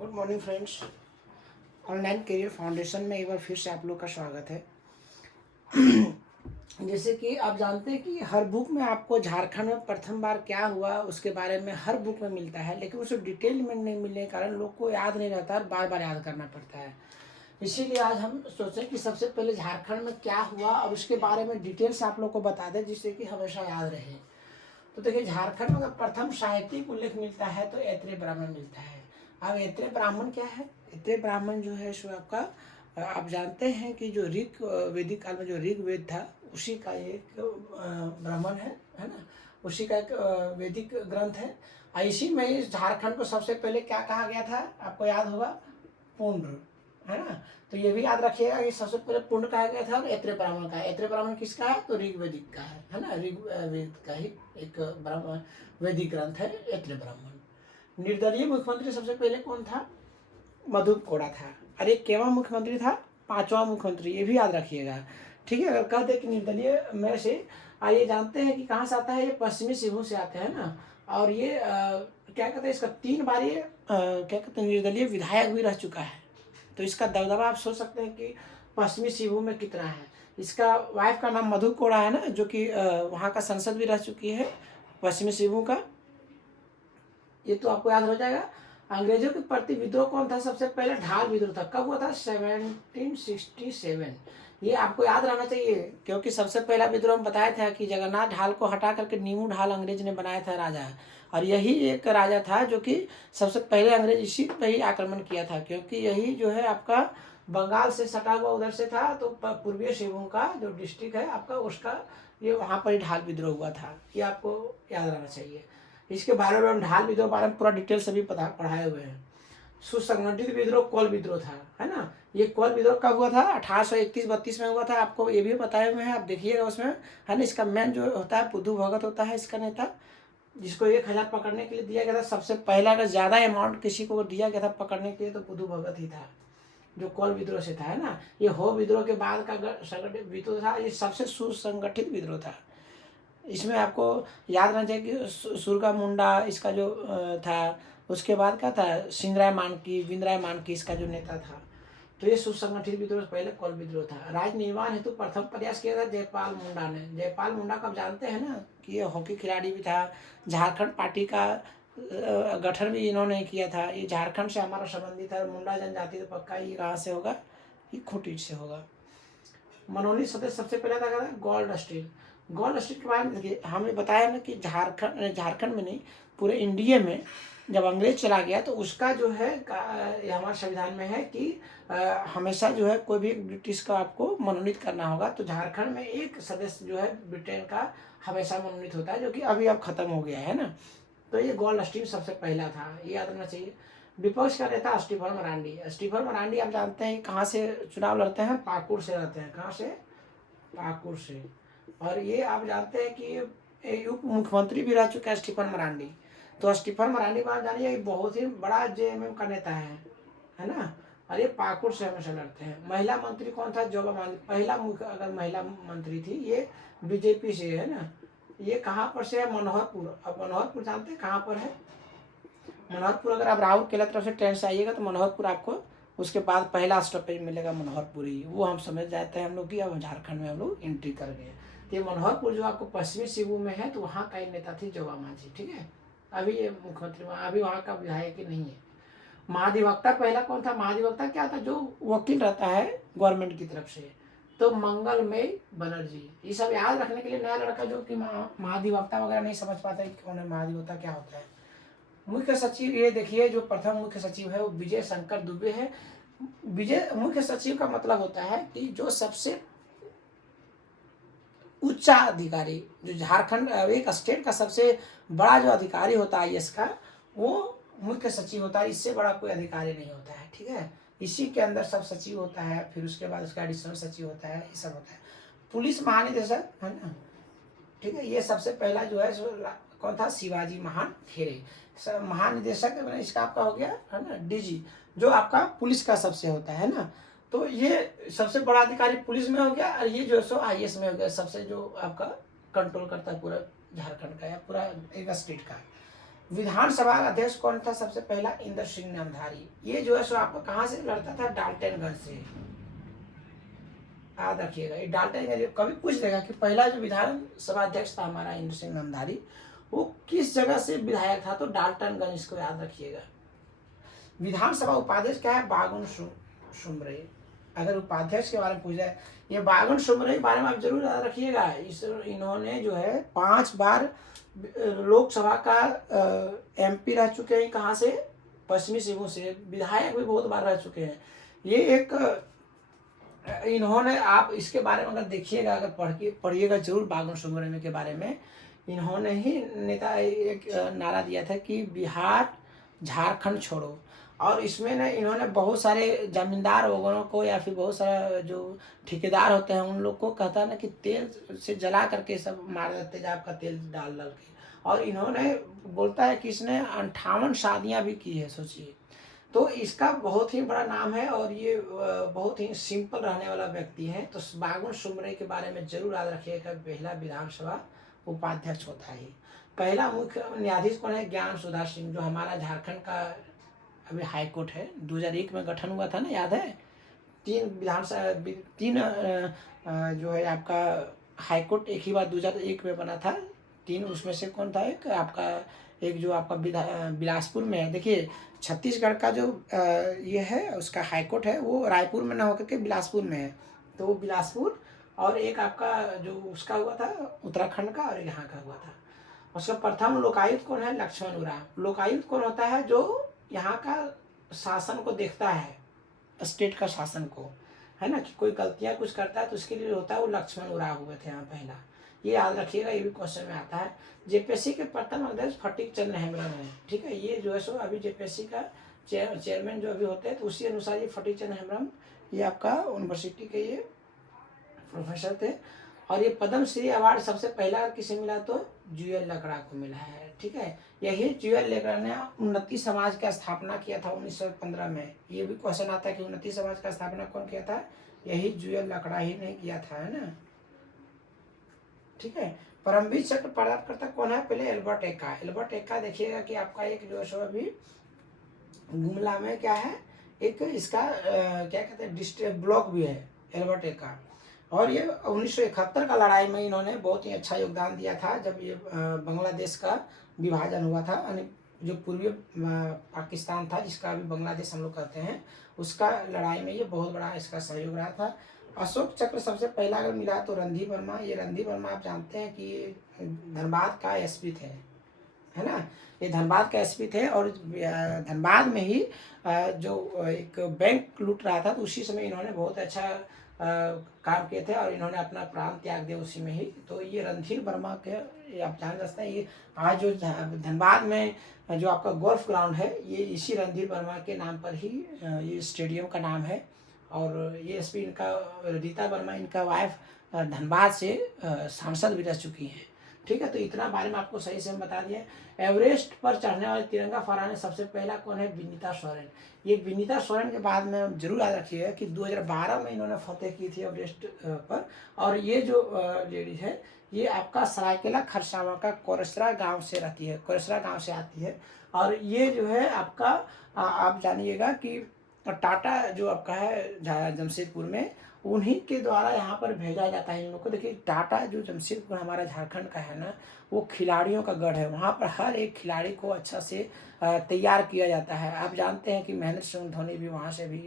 Good morning friends. Online career foundation में एक बार फिर से आप लोग का स्वागत है। जैसे कि आप जानते हैं कि हर बुक में आपको झारखंड में प्रथम बार क्या हुआ उसके बारे में हर बुक में मिलता है, लेकिन उसे डिटेल में नहीं मिलने के कारण लोग को याद नहीं रहता और बार बार याद करना पड़ता है। इसीलिए आज हम सोचें कि सबसे पहले झारखंड में क्या हुआ और उसके बारे में डिटेल से आप लोग को बता दें, जिससे कि हमेशा याद रहे। तो देखिए, झारखंड में अगर प्रथम साहित्यिक उल्लेख मिलता है तो ऐत्रेय ब्राह्मण मिलता है। अब ऐत्रेय ब्राह्मण क्या है? ऐत्रेय ब्राह्मण जो है सो आपका आप जानते हैं कि जो ऋग वैदिक काल में जो ऋग्वेद था उसी का एक ब्राह्मण है ना, उसी का एक वैदिक ग्रंथ है। इसी में इस झारखंड को सबसे पहले क्या कहा गया था, आपको याद होगा, पुंड्र, है ना। तो ये भी याद रखिएगा कि सबसे पहले पुंड कहा गया था और ऐत्रेय ब्राह्मण का। ऐत्रेय ब्राह्मण किसका है? तो ऋग्वेदिक का है ना, ऋग्वेद का ही एक ब्राह्मण वैदिक ग्रंथ है ऐत्रेय ब्राह्मण। निर्दलीय मुख्यमंत्री सबसे पहले कौन था? मधुप कोड़ा था। अरे केवा मुख्यमंत्री था? पांचवा मुख्यमंत्री, ये भी याद रखिएगा। ठीक है, अगर कह दे कि निर्दलीय में से आइए जानते हैं कि कहाँ से आता है, ये पश्चिमी सिंहभूम से आते हैं ना। और ये क्या कहते हैं, इसका 3 बार ये क्या कहते हैं निर्दलीय विधायक भी रह चुका है। तो इसका दबदबा आप सोच सकते हैं कि पश्चिमी सिंहभूम में कितना है। इसका वाइफ का नाम मधु कोड़ा है ना, जो कि वहाँ का सांसद भी रह चुकी है पश्चिमी सिंहभूम का। ये तो आपको याद हो जाएगा। अंग्रेजों के प्रति विद्रोह कौन था? सबसे पहले ढाल विद्रोह था। कब हुआ था? 1767। ये आपको याद रहना चाहिए, क्योंकि सबसे पहला विद्रोह हम बताया था कि जगन्नाथ ढाल को हटा करके नीमू ढाल अंग्रेज ने बनाया था राजा। और यही एक राजा था जो कि सबसे पहले अंग्रेज इसी पे ही आक्रमण किया था, क्योंकि यही जो है आपका बंगाल से सटा हुआ उधर से था। तो पूर्वीय सिंहभूम का जो डिस्ट्रिक्ट है आपका, उसका ये वहाँ पर ही ढाल विद्रोह हुआ था। ये आपको याद रहना चाहिए। इसके बारे में हम ढाल विद्रोह बारे में पूरा डिटेल से भी पढ़ाए हुए हैं। सुसंगठित विद्रोह कोल विद्रोह था, है ना। ये कोल विद्रोह कब हुआ था? 1831-32 में हुआ था। आपको ये भी बताए हुए हैं, आप देखिएगा उसमें, है ना। इसका मैन जो होता है बुद्धू भगत होता है इसका नेता, जिसको 1000 पकड़ने के लिए दिया गया था। सबसे पहला अगर ज्यादा अमाउंट किसी को दिया गया था पकड़ने के लिए तो बुद्धू भगत ही था, जो कोल विद्रोह से था, है ना। ये हो विद्रोह के बाद का संगठित विद्रोह था। ये सबसे सुसंगठित विद्रोह था। इसमें आपको याद रहना चाहिए कि सुरगा मुंडा इसका जो था। उसके बाद क्या था? सिंगराय मानकी, विंद्राय मानकी इसका जो नेता था। तो ये सुसंगठित विद्रोह पहले कोल विद्रोह था। राज्य निर्माण हेतु प्रथम प्रयास किया था जयपाल मुंडा ने। जयपाल मुंडा को आप जानते हैं ना कि ये हॉकी खिलाड़ी भी था। झारखंड पार्टी का गठन भी इन्होंने किया था। ये झारखंड से हमारा संबंधित है। मुंडा जनजाति तो पक्का ये कहाँ से होगा? ये खूंटी से होगा। मनोनीत सदस्य सबसे पहले था गोल्ड स्टील। गोल्ड स्टील के बारे में देखिए, हमें बताया ना कि झारखंड में नहीं, पूरे इंडिया में जब अंग्रेज चला गया तो उसका जो है हमारे संविधान में है कि हमेशा जो है कोई भी ब्रिटिश का आपको मनोनीत करना होगा। तो झारखंड में एक सदस्य जो है ब्रिटेन का हमेशा मनोनीत होता है, जो कि अभी अब खत्म हो गया है ना। तो ये गोल्ड स्टील सबसे पहला था, ये याद रखना चाहिए। विपक्ष का नेता स्टीफन मरांडी। स्टीफन मरांडी आप जानते हैं कहाँ से चुनाव लड़ते हैं? पाकुड़ से लड़ते हैं। कहाँ से? पाकुड़ से। और ये आप जानते हैं कि उप मुख्यमंत्री भी रह चुका है स्टीफन मरांडी। तो स्टीफन मरांडी को आप जानिए बहुत ही बड़ा जेएमएम का नेता है ना। और ये पाकुड़ से हमेशा लड़ते हैं। महिला मंत्री कौन था? जोबा मांझी। पहला मुख्य अगर महिला मंत्री थी, ये बीजेपी से है ना। ये कहाँ पर से है? मनोहरपुर। अब मनोहरपुर जानते हैं कहाँ पर है? मनोहरपुर अगर आप राउरकेला तरफ से ट्रेन से आइएगा तो मनोहरपुर आपको उसके बाद पहला स्टॉपेज मिलेगा मनोहरपुर ही। वो हम समझ जाते हैं हम लोग कि अब झारखंड में हम लोग एंट्री कर गए। तो ये मनोहरपुर जो आपको पश्चिमी सिंहभूम में है, तो वहाँ का एक नेता थी जोबा मांझी। ठीक है, अभी ये मुख्यमंत्री अभी वहाँ का विधायक ही नहीं है। महाधिवक्ता पहला कौन था? महाधिवक्ता क्या था? जो वकील रहता है गवर्नमेंट की तरफ से। तो मंगलमय बनर्जी। ये सब याद रखने के लिए नया लड़का जो कि महाधिवक्ता वगैरह नहीं समझ पाता है कौन है महाधिवक्ता, क्या होता है। मुख्य सचिव, ये देखिए जो प्रथम मुख्य सचिव है वो विजय शंकर दुबे है। विजय मुख्य सचिव का मतलब होता है कि जो सबसे उच्च अधिकारी, जो झारखंड एक स्टेट का सबसे बड़ा जो अधिकारी होता है आईएएस का, वो मुख्य सचिव होता है। इससे बड़ा कोई अधिकारी नहीं होता है। ठीक है, इसी के अंदर सब सचिव होता है, फिर उसके बाद उसका एडिशनल सचिव होता है, ये सब होता है। पुलिस महानिदेशक, है ना। ठीक है, ये सबसे पहला जो है कौन था? शिवाजी महान खेरे। महानिदेशक इसका आपका हो गया, है ना, डीजी, जो आपका पुलिस का सबसे होता है ना। तो ये सबसे बड़ा अधिकारी पुलिस में हो गया, और ये जो सो आईएएस में हो गया, सबसे जो आपका कंट्रोल करता है पूरा झारखंड का या पूरा एक स्टेट का। विधानसभा का अध्यक्ष कौन था सबसे पहला? इंद्र सिंह नामधारी। ये जो है सो आपको कहाँ से लड़ता था? डाल्टनगंज से। याद रखिएगा, ये डाल्टनगंज कभी पूछ देगा कि पहला जो विधानसभा अध्यक्ष था हमारा इंद्र सिंह नामधारी, वो किस जगह से विधायक था? तो डाल्टनगंज, इसको याद रखिएगा। विधानसभा उपाध्यक्ष क्या है? बागुन सुमरई। अगर उपाध्यक्ष के बारे में पूछ जाए, ये बागुन सुमरई के बारे में आप जरूर याद रखिएगा। इन्होंने जो है 5 बार लोकसभा का एमपी रह चुके हैं। कहाँ से? पश्चिमी सिंहभूम से। विधायक भी बहुत बार रह चुके हैं। ये एक इन्होंने, आप इसके बारे में अगर देखिएगा, अगर पढ़िएगा जरूर बागुन सुमरई के बारे में। इन्होंने ही नेता एक नारा दिया था कि बिहार झारखंड छोड़ो। और इसमें ना इन्होंने बहुत सारे जमींदार वगैरह को या फिर बहुत सारा जो ठेकेदार होते हैं उन लोग को कहता है ना कि तेल से जला करके सब मार देते, तेजाब का तेल डाल डाल के। और इन्होंने बोलता है कि इसने 58 शादियाँ भी की है, सोचिए। तो इसका बहुत ही बड़ा नाम है और ये बहुत ही सिंपल रहने वाला व्यक्ति है। तो बागुन सुमरई के बारे में जरूर याद रखिएगा। पहला विधानसभा उपाध्यक्ष होता है। पहला मुख्य न्यायाधीश कौन है? ज्ञान सुधा सिंह, जो हमारा झारखंड का अभी हाई कोर्ट है। 2001 में गठन हुआ था ना, याद है? 3 विधानसभा, 3 जो है आपका हाई कोर्ट एक ही बार 2001 में बना था। 3 उसमें से कौन था? एक आपका, एक जो आपका बिलासपुर में है। देखिए छत्तीसगढ़ का जो ये है उसका हाई कोर्ट है, वो रायपुर में ना होकर के बिलासपुर में है। तो वो बिलासपुर, और एक आपका जो उसका हुआ था उत्तराखंड का, और एक यहाँ का हुआ था। उसका प्रथम लोकायुक्त कौन है? लक्ष्मण उरांव। लोकायुक्त कौन होता है? जो यहाँ का शासन को देखता है, स्टेट का शासन को, है ना, कि कोई गलतियाँ कुछ करता है तो उसके लिए होता है, वो लक्ष्मण उरांव हुए थे यहाँ पहला। ये याद रखिएगा, ये भी क्वेश्चन में आता है। जेपीएससी के प्रथम अध्यक्ष फटीक चंद्र हेम्ब्रम है। ठीक है, ये जो है सो अभी जेपीएससी का चेयरमैन जो अभी होते हैं, तो उसी अनुसार ये फटीक चंद्र हेम्ब्रम, ये आपका यूनिवर्सिटी के ये प्रोफेसर थे। और ये पद्मश्री अवार्ड सबसे पहला किसे मिला? तो जुएल लकड़ा को मिला है। ठीक है, यही जुएल लकड़ा ने उन्नति समाज का स्थापना किया था 1915 में। ये भी क्वेश्चन आता है कि उन्नति समाज का स्थापना कौन किया था? यही जुएल लकड़ा ही ने किया था, है ना। ठीक है, परमवीर चक्र प्राप्तकर्ता कौन है? पहले एल्बर्ट एक्का। एल्बर्ट एक्का देखिएगा कि आपका एक जो है अभी गुमला में क्या है, एक इसका क्या कहते हैं डिस्ट्रिक्ट ब्लॉक भी है, एल्बर्ट एक्का। और ये 1971 का लड़ाई में इन्होंने बहुत ही अच्छा योगदान दिया था, जब ये बांग्लादेश का विभाजन हुआ था। यानी जो पूर्वी पाकिस्तान था, जिसका अभी बांग्लादेश हम लोग कहते हैं, उसका लड़ाई में ये बहुत बड़ा इसका सहयोग रहा था। अशोक चक्र सबसे पहला अगर मिला तो रणधीर वर्मा। ये रणधीर वर्मा आप जानते हैं कि ये धनबाद का एसपी थे, है ना। ये धनबाद का एसपी थे और धनबाद में ही जो एक बैंक लूट रहा था, तो उसी समय इन्होंने बहुत अच्छा काम किए थे और इन्होंने अपना प्राण त्याग दिया उसी में ही। तो ये रणधीर वर्मा के, ये आप जान सकते हैं, ये आज जो धनबाद में जो आपका गोल्फ ग्राउंड है, ये इसी रणधीर वर्मा के नाम पर ही ये स्टेडियम का नाम है। और ये एसपी इनका रीता वर्मा, इनका वाइफ धनबाद से सांसद भी रह चुकी हैं। ठीक है, तो इतना बारे में आपको सही से हम बता दिए। एवरेस्ट पर चढ़ने वाले तिरंगा फहराने सबसे पहला कौन है? विनीता सोरेन। ये विनीता सोरेन के बाद में जरूर याद रखिएगा कि 2012 में इन्होंने फतेह की थी एवरेस्ट पर। और ये जो लेडीज है, ये आपका सरायकेला खरसावां का कोरसरा गांव से रहती है, कोरसरा गांव से आती है। और ये जो है आपका आप जानिएगा कि टाटा जो आपका है जमशेदपुर में, उन्हीं के द्वारा यहाँ पर भेजा जाता है इन लोग को। देखिए टाटा जो जमशेदपुर हमारा झारखंड का है ना, वो खिलाड़ियों का गढ़ है। वहाँ पर हर एक खिलाड़ी को अच्छा से तैयार किया जाता है। आप जानते हैं कि महेंद्र सिंह धोनी भी वहाँ से भी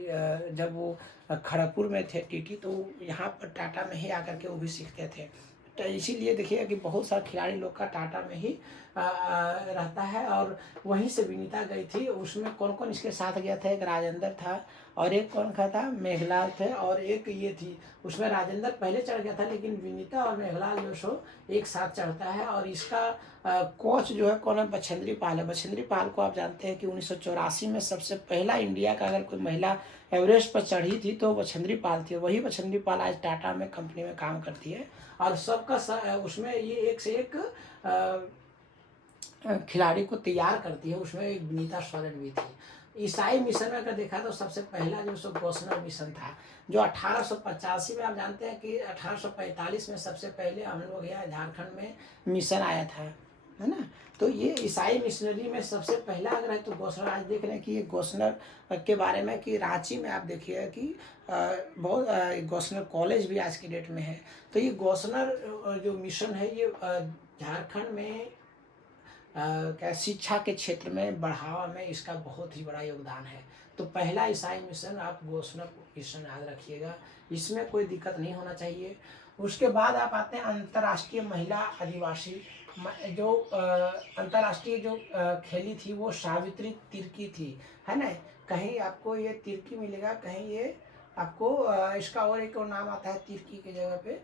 जब वो खड़गपुर में थे टीटी, तो यहाँ पर टाटा में ही आकर के वो भी सीखते थे। तो इसीलिए देखिए कि बहुत सारे खिलाड़ी लोग का टाटा में ही रहता है। और वहीं से विनीता गई थी। उसमें कौन कौन इसके साथ गया था? एक राजेंद्र था और एक कौन था? मेघलाल थे और एक ये थी। उसमें राजेंद्र पहले चढ़ गया था, लेकिन विनीता और मेघलाल जो सो एक साथ चढ़ता है। और इसका कोच जो है कौन है? बछेंद्री पाल है। बछेंद्री पाल को आप जानते हैं कि 1984 में सबसे पहला इंडिया का अगर कोई महिला एवरेस्ट पर चढ़ी थी तो बछेंद्री पाल थी। वही बछेंद्री पाल आज टाटा में कंपनी में काम करती है। और सबका उसमें ये एक से एक खिलाड़ी को तैयार करती है। उसमें एक विनीता सोरेन भी थी। ईसाई मिशन में अगर देखा तो सबसे पहला जो सो गोस्नर मिशन था, जो 1885 में, आप जानते हैं कि 1845 में सबसे पहले हम लोग यहाँ झारखंड में मिशन आया था, है ना। तो ये ईसाई मिशनरी में सबसे पहला अगर है तो गोस्नर। आज देख रहे हैं कि ये गोस्नर के बारे में कि रांची में आप देखिए कि बहुत गोस्नर कॉलेज भी आज की डेट में है। तो ये गोस्नर जो मिशन है ये झारखंड में क्या शिक्षा के क्षेत्र में बढ़ावा में इसका बहुत ही बड़ा योगदान है। तो पहला ईसाई मिशन आप गोस्नर मिशन याद रखिएगा, इसमें कोई दिक्कत नहीं होना चाहिए। उसके बाद आप आते हैं अंतर्राष्ट्रीय महिला आदिवासी जो अंतर्राष्ट्रीय जो खेली थी वो सावित्री तिर्की थी, है ना। कहीं आपको ये तिर्की मिलेगा, कहीं ये आपको इसका और एक और नाम आता है तिर्की की जगह पे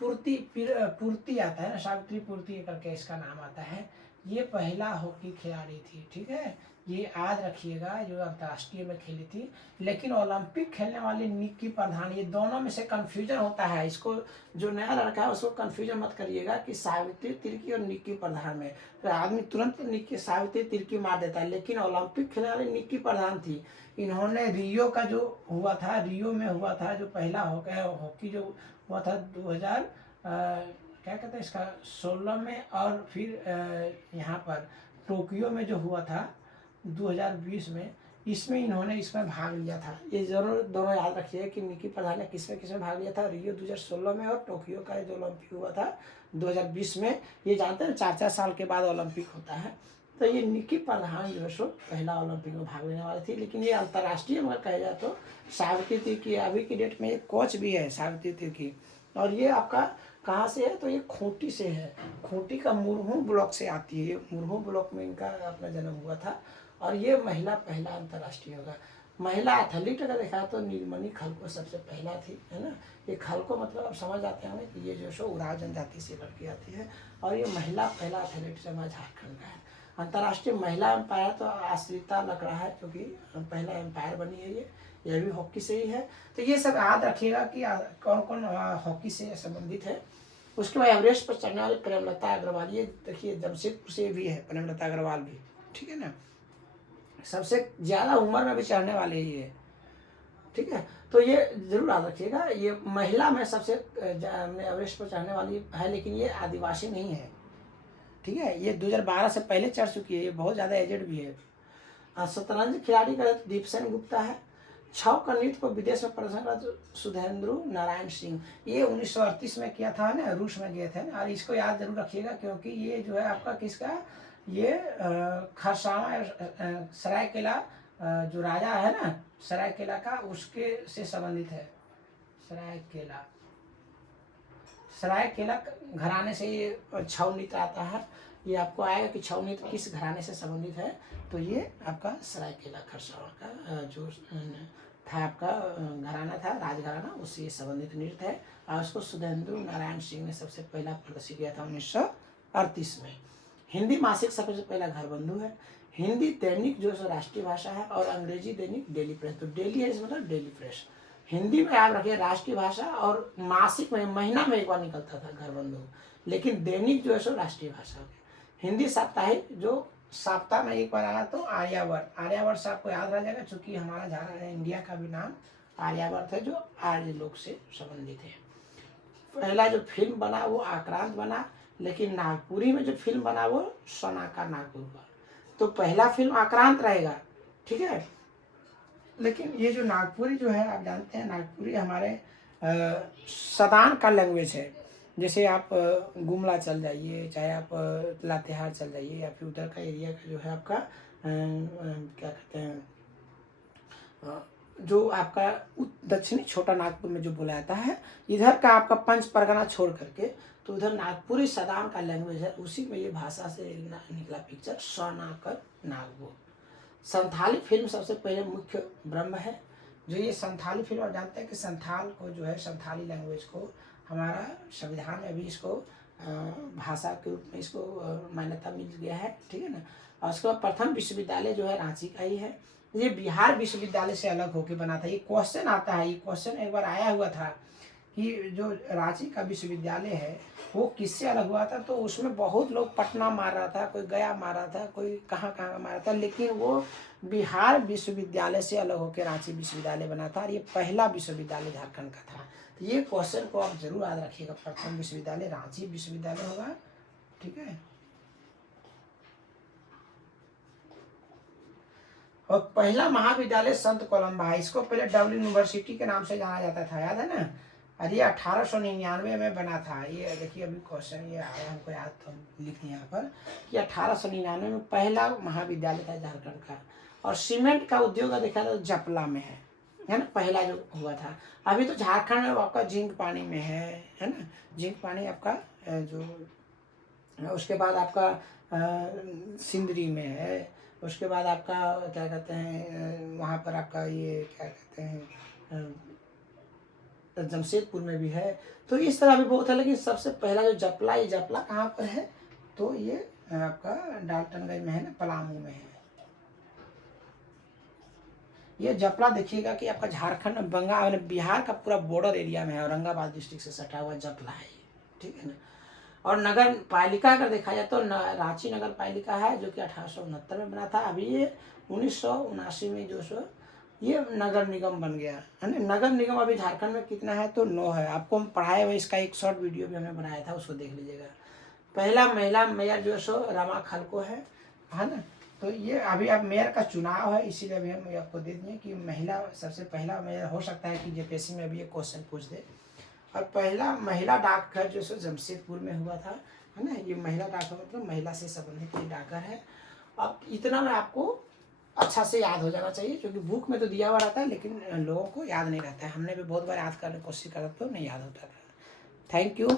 पूर्ति आता है ना, सावित्री पूर्ति करके इसका नाम आता है। ये पहला हॉकी खिलाड़ी थी, ठीक है। ये याद रखिएगा जो अंतर्राष्ट्रीय में खेली थी। लेकिन ओलंपिक खेलने वाली निक्की प्रधान, ये दोनों में से कंफ्यूजन होता है। इसको जो नया लड़का है उसको कंफ्यूजन मत करिएगा कि सावित्री तिर्की और निक्की प्रधान में, तो आदमी तुरंत निक्की सावित्री तिर्की मार देता है। लेकिन ओलंपिक खेलने वाली निक्की प्रधान थी। इन्होंने रियो का जो हुआ था, रियो में हुआ था जो पहला हॉकी जो हुआ था 2000 क्या कहते हैं इसका 16 में, और फिर यहाँ पर टोक्यो में जो हुआ था 2020 में, इसमें इन्होंने इसमें भाग लिया था। ये जरूर दोनों याद रखिए कि निक्की प्रधान ने किसमें भाग लिया था, रियो 2016 में, और टोक्यो का जो ओलंपिक हुआ था 2020 में। ये जानते हैं 4-4 साल के बाद ओलंपिक होता है। तो ये निक्की प्रधान जो है सो पहला ओलंपिक में भाग लेने वाली थी। लेकिन ये अंतर्राष्ट्रीय अगर कहा जाए तो सावित्री तिर्की अभी की डेट में एक कोच भी है सावित्री तिर्की। और ये आपका कहाँ से है तो ये खूंटी से है। खूंटी का मुरहू ब्लॉक से आती है। ये मुरहू ब्लॉक में इनका अपना जन्म हुआ था। और ये महिला पहला अंतर्राष्ट्रीय होगा। महिला एथलीट अगर देखा तो नीलमणि खलको सबसे पहला थी, है ना। ये खलको मतलब आप समझ जाते होंगे कि ये जो सो उराव जनजाति से लड़की आती है। और ये महिला पहला एथलीट हमारा झारखंड का है। अंतर्राष्ट्रीय महिला एम्पायर तो आश्रिता लकड़ा है, क्योंकि पहला एम्पायर बनी है ये भी हॉकी से ही है। तो ये सब याद रखिएगा कि कौन कौन हॉकी से संबंधित है। उसके बाद एवरेस्ट पर चढ़ने वाली प्रेमलता अग्रवाल, ये देखिए जमशेदपुर से भी है प्रेमलता अग्रवाल भी, ठीक है ना। सबसे ज़्यादा उम्र में भी चढ़ने वाले ही है, ठीक है। तो ये जरूर याद रखिएगा। ये महिला में सबसे एवरेस्ट पर चढ़ने वाली है, लेकिन ये आदिवासी नहीं है, ठीक है। ये 2012 से पहले चढ़ चुकी है, ये बहुत ज़्यादा एजेड भी है। शतरंज खिलाड़ी का दीपसेन गुप्ता है। छाव का नृत्य को विदेश में प्रदर्शन करा सुधेंद्र नारायण सिंह, ये 1938 में किया था ना, रूस में गए थे ना। और इसको याद जरूर रखिएगा क्योंकि ये जो है आपका किसका, ये खरसावा सरायकेला जो राजा है ना सरायकेला का, उसके से संबंधित है। सरायकेला घराने से ये छाव नृत्य आता है। ये आपको आएगा कि छाव नृत्य किस घराने से संबंधित है, तो ये आपका सरायकेला खरसावा का जो था आपका घराना था, राजघराना, उससे संबंधित नृत्य है। और उसको सुधेंद्र नारायण सिंह ने सबसे पहला प्रदर्शित किया था 1938 में। हिंदी मासिक सबसे पहला घर बंधु है। हिंदी दैनिक जो है राष्ट्रीय भाषा है, और अंग्रेजी दैनिक डेली प्रेस। तो डेली है इसमें मतलब डेली प्रेस। हिंदी में आप रखिए राष्ट्रीय भाषा, और मासिक में महीना में एक बार निकलता था घर बंधु, लेकिन दैनिक जो है सो राष्ट्रीय भाषा है। हिंदी साप्ताहिक जो सप्ताह में एक बार आया तो आर्यावर्त। आर्यावर्त से आपको याद रह जाएगा क्योंकि हमारा इंडिया का भी नाम आर्यावर्त है, जो आर्य लोग से संबंधित है। पहला जो फिल्म बना वो आक्रांत बना, लेकिन नागपुरी में जो फिल्म बना वो सोनाका नागपुर का। तो पहला फिल्म आक्रांत रहेगा, ठीक है। लेकिन ये जो नागपुरी जो है आप जानते हैं, नागपुरी हमारे सदान का लैंग्वेज है। जैसे आप गुमला चल जाइए, चाहे आप लातेहार चल जाइए, या फिर उधर का एरिया का जो है आपका क्या कहते हैं जो आपका दक्षिणी छोटा नागपुर में जो बोला जाता है, इधर का आपका पंच परगना छोड़ करके, तो उधर नागपुरी सदान का लैंग्वेज है। उसी में ये भाषा से निकला पिक्चर सोनाकर नागपुर। संथाली फिल्म सबसे पहले मुख्य ब्रह्म है। जो ये संथाली फिल्म, आप जानते हैं कि संथाल को जो है संथाली लैंग्वेज को हमारा संविधान में भी इसको भाषा के रूप में इसको मान्यता मिल गया है, ठीक है ना। और उसके बाद प्रथम विश्वविद्यालय जो है रांची का ही है। ये बिहार विश्वविद्यालय से अलग होकर बना था। ये क्वेश्चन आता है, ये क्वेश्चन एक बार आया हुआ था कि जो रांची का विश्वविद्यालय है वो किससे अलग हुआ था। तो उसमें बहुत लोग पटना मार रहा था, कोई गया मार रहा था, कोई कहाँ कहाँ मार रहा था, लेकिन वो बिहार विश्वविद्यालय से अलग होकर रांची विश्वविद्यालय बना था। और ये पहला विश्वविद्यालय झारखंड का था। तो ये क्वेश्चन को आप जरूर याद रखिएगा। प्रथम विश्वविद्यालय रांची विश्वविद्यालय होगा, ठीक है। और पहला महाविद्यालय संत कोलम्बा है। इसको पहले डब्ल्यू यूनिवर्सिटी के नाम से जाना जाता था, याद है ना। और ये 1899 में बना था। ये देखिए अभी क्वेश्चन ये आया हमको याद, तो हम लिख दिए यहाँ पर कि 1899 में पहला महाविद्यालय था झारखंड का। और सीमेंट का उद्योग देखा तो जपला में है ना, पहला जो हुआ था। अभी तो झारखंड में आपका जिंक पानी में है ना, जिंक पानी आपका जो, उसके बाद आपका सिंदरी में है, उसके बाद आपका क्या कहते हैं वहाँ पर आपका ये क्या कहते हैं जमशेदपुर में भी है। तो इस तरह भी बहुत है, लेकिन सबसे पहला जो जपला, ये जपला कहाँ पर है, तो ये आपका डाल्टनगंज में है ना, पलामू में है। ये जपला देखिएगा कि आपका झारखंड बंगाल बिहार का पूरा बॉर्डर एरिया में है, औरंगाबाद डिस्ट्रिक्ट से सटा हुआ जपला है, ठीक है ना। और नगर पालिका अगर देखा जाए तो रांची नगर पालिका है, जो कि 1869 में बना था। अभी ये 1979 में जो सो ये नगर निगम बन गया है ना। नगर निगम अभी झारखंड में कितना है, तो 9 है। आपको हम पढ़ाए हुए, इसका एक शॉर्ट वीडियो भी हमने बनाया था, उसको देख लीजिएगा। पहला महिला मेयर जो सो रमा खलको है ना। तो ये अभी अब मेयर का चुनाव है, इसीलिए अभी हम आपको दे दिए कि महिला सबसे पहला मेयर हो सकता है कि जेपीएससी में अभी ये क्वेश्चन पूछ दे। और पहला महिला डाकघर जो सो जमशेदपुर में हुआ था, है ना। ये महिला डाकघर मतलब महिला से संबंधित ये डाकघर है। अब इतना में आपको अच्छा से याद हो जाना चाहिए, क्योंकि बुक में तो दिया हुआ रहता है, लेकिन लोगों को याद नहीं रहता है। हमने भी बहुत बार याद करने की कोशिश करा तो नहीं याद होता था। Thank you.